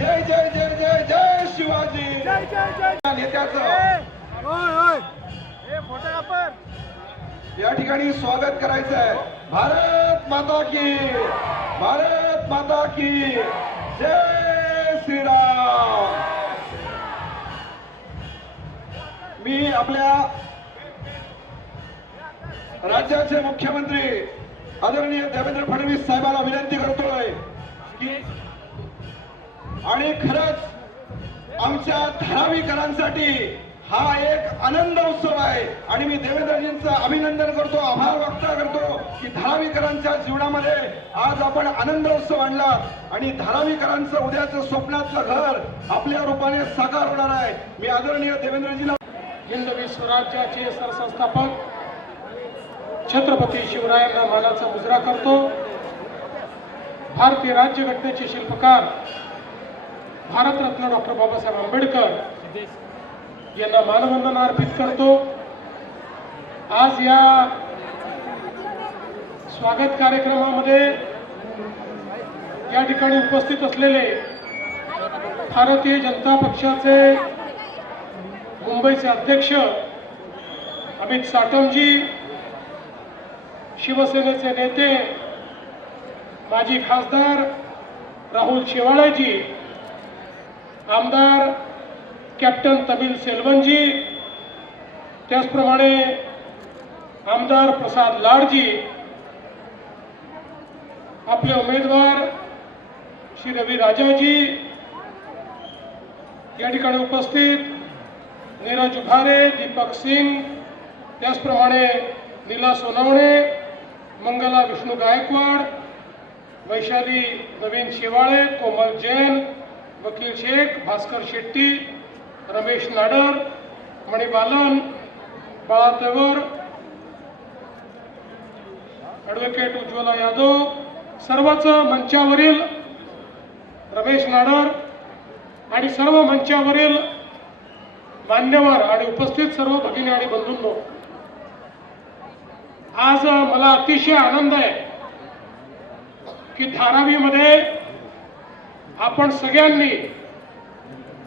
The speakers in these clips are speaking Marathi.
जय जय जय जय जय शिवाजी जय जय जय नेत्याचं या ठिकाणी स्वागत करायचं आहे। भारत माता की, भारत माता की जय श्रीराम। मी आपल्या राज्याचे मुख्यमंत्री आदरणीय देवेंद्र फडणवीस साहेबांना विनंती करतोय की आणि खरंच आमच्या धारावीकरांसाठी हा एक आनंद उत्सव आहे आणि मी देवेंद्रजींचं अभिनंदन करतो, आभार व्यक्त करतो की धारावीकरांच्या जीवनामध्ये आज आपण आनंद उत्सव आणला आणि धारावीकरांचं उद्याचं स्वप्नातलं घर आपल्या रूपाने साकार होणार आहे। मी आदरणीय देवेंद्रजींना हिंदवी स्वराज्याचे सरसंस्थापक छत्रपती शिवरायांना मानाचा मुजरा करतो। भारतीय राज्यघटनेचे शिल्पकार भारतरत्न डॉक्टर बाबासाहेब आंबेडकर यांना मानवंदना अर्पित करतो। आज या स्वागत कार्यक्रमामध्ये या ठिकाणी उपस्थित असलेले भारतीय जनता पक्षाचे मुंबईचे अध्यक्ष अमित साटमजी, शिवसेनेचे नेते माजी खासदार राहुल शेवाळेजी, आमदार कॅप्टन तमिल सेल्वनजी, त्याचप्रमाणे आमदार प्रसाद लाडजी, आपले उमेदवार श्री रवी राजाजी, या ठिकाणी उपस्थित नीरज उभारे, दीपक सिंग, त्याचप्रमाणे नीला सोनवणे, मंगला विष्णू गायकवाड, वैशाली नवीन शेवाळे, कोमल जैन, वकील शेख, भास्कर शेट्टी, रमेश नाडर, मणिबालन, बाळा तवर, ॲडव्होकेट उज्ज्वला यादव, सर्वच मंचावरील रमेश नाडर आणि सर्व मंचावरील मान्यवर आणि उपस्थित सर्व भगिनी आणि बंधूंनो, आज मला अतिशय आनंद आहे की धारावीमध्ये आपण सगळ्यांनी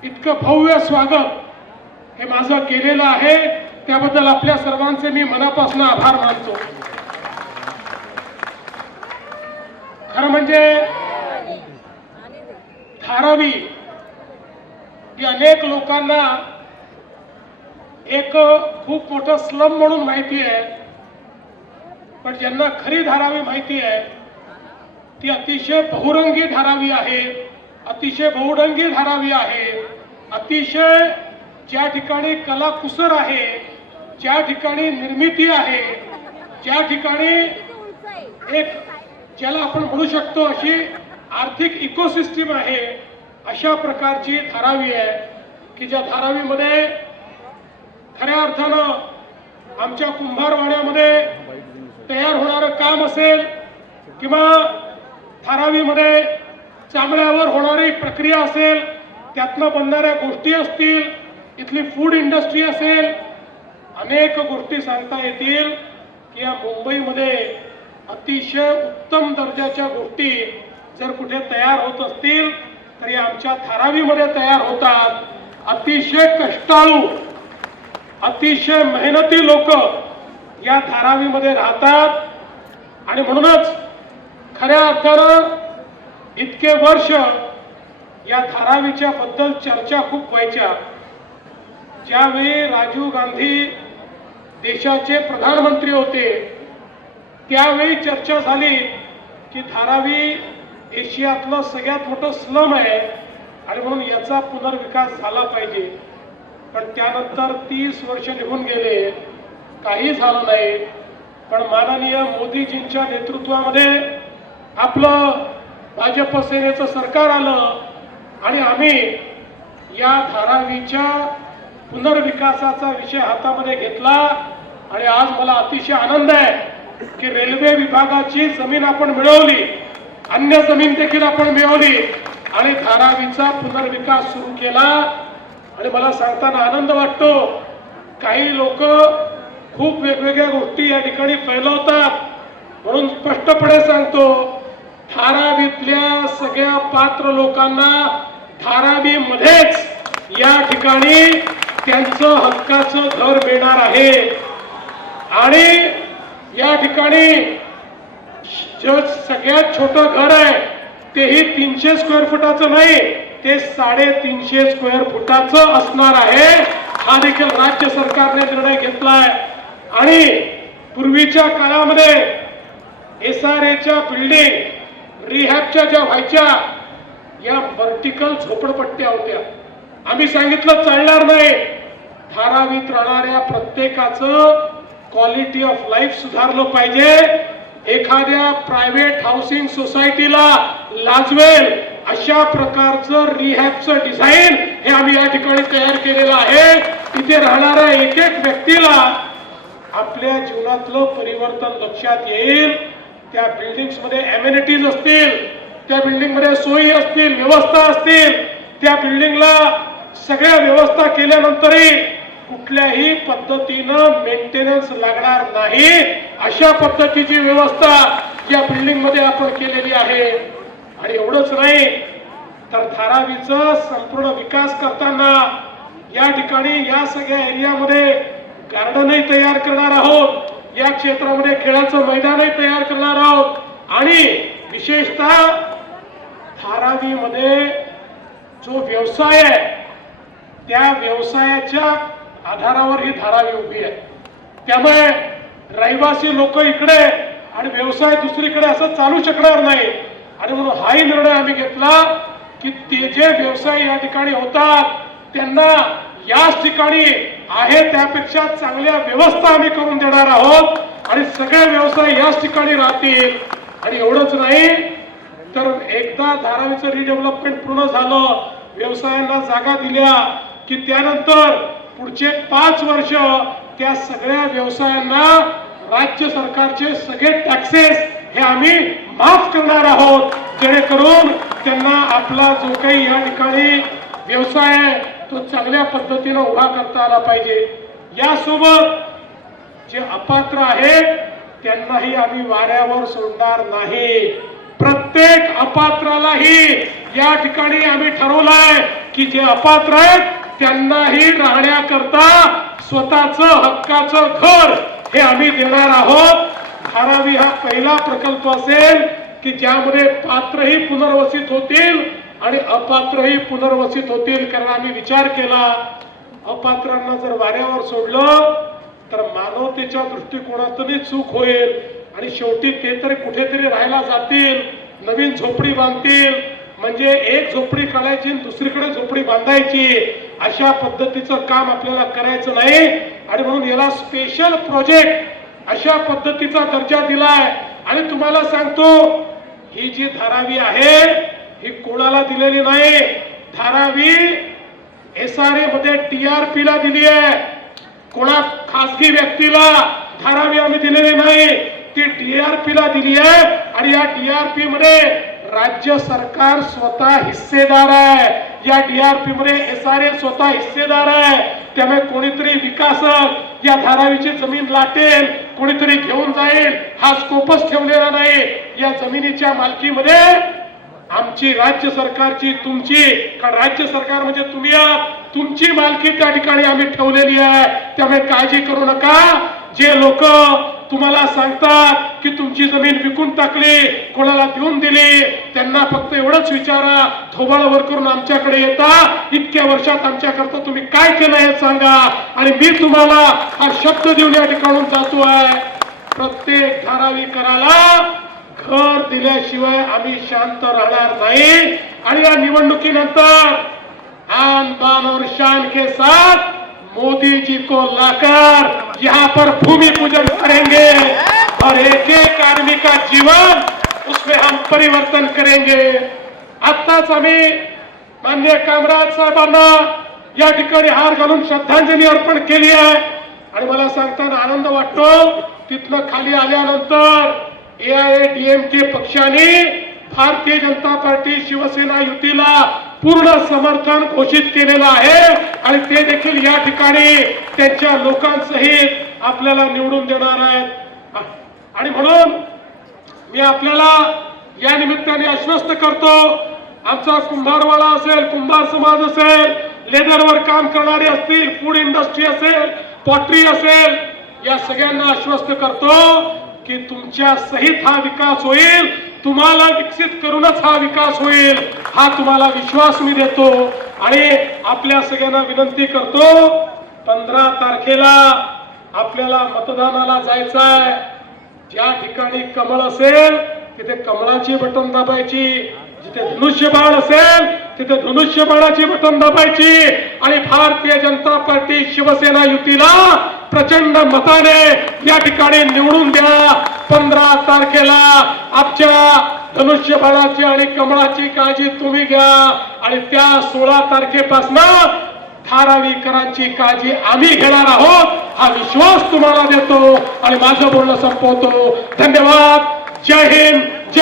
इतकं भव्य स्वागत हे माझं केलेलं आहे, त्याबद्दल आपल्या सर्वांचे मी मनापासून आभार मानतो। खरं म्हणजे धारावी ही अनेक लोकांना एक खूप मोठं स्लम म्हणून माहिती आहे, पण ज्यांना खरी धारावी माहिती आहे ती अतिशय बहुरंगी धारावी आहे, अतिशय बहुरंगी धारावी आहे, अतिशय ज्या ठिकाणी कलाकुसर आहे, ज्या ठिकाणी निर्मिती आहे, ज्या ठिकाणी एक ज्याला आपण म्हणू शकतो अशी आर्थिक इकोसिस्टीम आहे, अशा प्रकारची धारावी आहे की ज्या धारावीमध्ये खऱ्या अर्थानं आमच्या कुंभारवाड्यामध्ये तयार होणारं काम असेल किंवा धारावीमध्ये चामड्यावर होणारी प्रक्रिया असेल, त्यातनं बनणाऱ्या गोष्टी असतील, इथली फूड इंडस्ट्री असेल, अनेक गोष्टी सांगता येतील की या मुंबईमध्ये अतिशय उत्तम दर्जाच्या गोष्टी जर कुठे तयार होत असतील तर या आमच्या धारावीमध्ये तयार होतात। अतिशय कष्टाळू, अतिशय मेहनती लोक या धारावीमध्ये राहतात आणि म्हणूनच खऱ्या अर्थानं इतके वर्ष या धारावीच्या बद्दल चर्चा खूप व्हायच्या। ज्यावेळी राजीव गांधी देशाचे प्रधानमंत्री होते त्यावेळी चर्चा झाली की धारावी एशियातलं सगळ्यात मोठं स्लम आहे आणि म्हणून याचा पुनर्विकास झाला पाहिजे। पण त्यानंतर 30 वर्ष निघून गेले, काही झालं नाही। पण माननीय मोदीजींच्या नेतृत्वामध्ये आपलं भाजप सेनेचं सरकार आलं आणि आम्ही या धारावीच्या पुनर्विकासाचा विषय हातामध्ये घेतला आणि आज मला अतिशय आनंद आहे की रेल्वे विभागाची जमीन आपण मिळवली, अन्य जमीन देखील आपण मिळवली आणि धारावीचा पुनर्विकास सुरू केला। आणि मला सांगताना आनंद वाटतो, काही लोक खूप वेगवेगळ्या गोष्टी या ठिकाणी फैलवतात, म्हणून स्पष्टपणे सांगतो, धारावीतल्या सगळ्या पात्र लोकांना धारावी मध्येच या ठिकाणी त्यांचं हक्काचं घर मिळणार आहे आणि या ठिकाणी जे सगळ्यात छोटं घर आहे तेही 300 स्क्वेअर फुटाचं नाही, ते 350 स्क्वेअर फुटाचं असणार आहे. हा देखील राज्य सरकारने निर्णय घेतलाय. आणि पूर्वीच्या काळामध्ये SRAच्या बिल्डिंग रिहॅबच्या ज्या व्हायच्या या व्हर्टिकल झोपडपट्ट्या होत्या. आम्ही सांगितलं चालणार नाही. धारावीत राहणाऱ्या प्रत्येकाचं क्वालिटी ऑफ लाईफ सुधारलं पाहिजे. एखाद्या प्रायव्हेट हाऊसिंग सोसायटीला लाजवेल अशा प्रकारचं रिहॅबचं डिझाईन हे आम्ही या ठिकाणी तयार केलेलं आहे. तिथे राहणाऱ्या एक एक व्यक्तीला आपल्या जीवनातलं परिवर्तन लक्षात येईल. त्या बिल्डिंग्स मध्ये अमेनिटीज असतील, त्या बिल्डिंग मध्ये सोयी असतील, व्यवस्था असतील. त्या बिल्डिंगला सगळ्या व्यवस्था केल्यानंतरही कुठल्याही पद्धतीनं मेंटेनन्स लागणार नाही अशा पद्धतीची व्यवस्था या बिल्डिंग मध्ये आपण केलेली आहे. आणि एवढंच नाही तर धारावीचा संपूर्ण विकास करताना या ठिकाणी या सगळ्या एरियामध्ये गार्डनही तयार करणार आहोत. या क्षेत्रामध्ये खेळाचं मैदानही तयार करणार आहोत. आणि विशेषतः धारावीमध्ये जो व्यवसाय आहे त्या व्यवसायाच्या आधारावर ही धारावी उभी आहे. त्यामुळे रहिवासी लोक इकडे आणि व्यवसाय दुसरीकडे असं चालू शकणार नाही. आणि म्हणून हाही निर्णय आम्ही घेतला की ते जे व्यवसाय या ठिकाणी होतात त्यांना याच ठिकाणी आहे त्यापेक्षा चांगल्या व्यवस्था आम्ही करून देणार आहोत आणि सगळे व्यवसाय याच ठिकाणी राहतील. आणि एवढंच नाही तर एकदा धारावीचं रिडेव्हलपमेंट पूर्ण झालं, व्यवसायांना जागा दिल्या की त्यानंतर पुढचे 5 वर्ष त्या सगळ्या व्यवसायांना राज्य सरकारचे सगळे टॅक्सेस हे आम्ही माफ करणार आहोत, जेणेकरून त्यांना आपला जो काही या ठिकाणी व्यवसाय आहे तो चांगल्या पद्धतीने उभा करता आला पाहिजे. यासोबत जे अपात्र आहेत त्यांनाही आम्ही वाऱ्यावर सोडणार नाही. प्रत्येक अपात्रालाही या ठिकाणी आम्ही ठरवलंय की जे अपात्र आहेत त्यांनाही राहण्याकरता स्वतःचं हक्काचं घर हे आम्ही देणार आहोत. धारावी हा पहिला प्रकल्प असेल की ज्यामध्ये पात्रही पुनर्वसित होतील आणि अपात्रही पुनर्वसित होतील. कारण आम्ही विचार केला अपात्रांना जर वाऱ्यावर सोडलं तर मानवतेच्या दृष्टिकोनातूनही चूक होईल आणि शेवटी ते तरी कुठेतरी राहायला जातील, नवीन झोपडी बांधतील. म्हणजे एक झोपडी काढायची आणि दुसरीकडे झोपडी बांधायची अशा पद्धतीचं काम आपल्याला करायचं नाही. आणि म्हणून याला स्पेशल प्रोजेक्ट अशा पद्धतीचा दर्जा दिलाय. आणि तुम्हाला सांगतो ही जी धारावी आहे ही कोणाला दिलेली नाही. धारावी SRA मध्ये DRP ला दिली आहे. कोणा खासगी व्यक्तीला धारावी आम्ही दिलेली नाही, ती DRP ला दिली आहे. आणि या DRP मध्ये राज्य सरकार स्वतः हिस्सेदार आहे. या DRP मध्ये SRA स्वतः हिस्सेदार आहे. त्यामुळे कोणीतरी विकासक या धारावीची जमीन लाटेल, कोणीतरी घेऊन जाईल हा स्कोपच ठेवलेला नाही. या जमिनीच्या मालकीमध्ये आमची राज्य सरकारची, तुमची, कारण राज्य सरकार म्हणजे तुम्ही आहात, तुमची मालकी त्या ठिकाणी आम्ही ठेवलेली आहे. त्यामुळे काळजी करू नका. जे लोक तुम्हाला सांगतात की तुमची जमीन विकून टाकली, कोणाला देऊन दिली, त्यांना फक्त एवढंच विचारा, थोबाळ वर करून आमच्याकडे येता, इतक्या वर्षात आमच्याकरता तुम्ही काय केलं हे सांगा. आणि मी तुम्हाला हा शब्द देऊन या ठिकाणून जातोय, प्रत्येक धारावीकराला घर दिल्याशिवाय आम्ही शांत राहणार नाही. आणि या निवडणुकीनंतर आन बान और शान के साथ मोदी जी को लाकर यहाँ पर भूमि पूजन करेंगे और एक एक आदमी का जीवन उसमें हम परिवर्तन करेंगे. आत्ताच आम्ही माननीय कामराज साहेबांना या ठिकाणी हार घालून श्रद्धांजली अर्पण केली आहे. आणि मला सांगताना आनंद वाटतो तिथनं खाली आल्यानंतर AIADMK पक्षाने भारतीय जनता पार्टी शिवसेना युतीला पूर्ण समर्थन घोषित केलेलं आहे. आणि ते देखील या ठिकाणी त्यांच्या लोकांसहित आपल्याला निवडून देणार आहेत. आणि म्हणून मी आपल्याला या निमित्ताने आश्वस्त करतो आमचा कुंभारवाडा असेल, कुंभार समाज असेल, लेदरवर काम करणारे असतील, फूड इंडस्ट्री असेल, पॉटरी असेल, या सगळ्यांना आश्वस्त करतो की तुमच्या सहित हा विकास होईल, तुम्हाला विकसित करूनच हा विकास होईल, हा तुम्हाला विश्वास मी देतो. आणि आपल्या सगळ्यांना विनंती करतो, 15 तारखेला आपल्याला मतदानाला जायचं आहे. ज्या ठिकाणी कमळ असेल तिथे कमळाची बटन दाबायची, जिथे धनुष्यबाण असेल तिथे धनुष्यबाणाची बटन दाबायची आणि भारतीय जनता पार्टी शिवसेना युतीला प्रचंड मताने या ठिकाणी निवडून द्या. 15 तारखेला आमच्या धनुष्यबाणाची आणि कमळाची काळजी तुम्ही घ्या आणि त्या 16 तारखेपासून धारावीकरांची काळजी आम्ही घेणार आहोत, हा विश्वास तुम्हाला देतो आणि माझं बोलणं संपवतो. धन्यवाद. जय हिंद.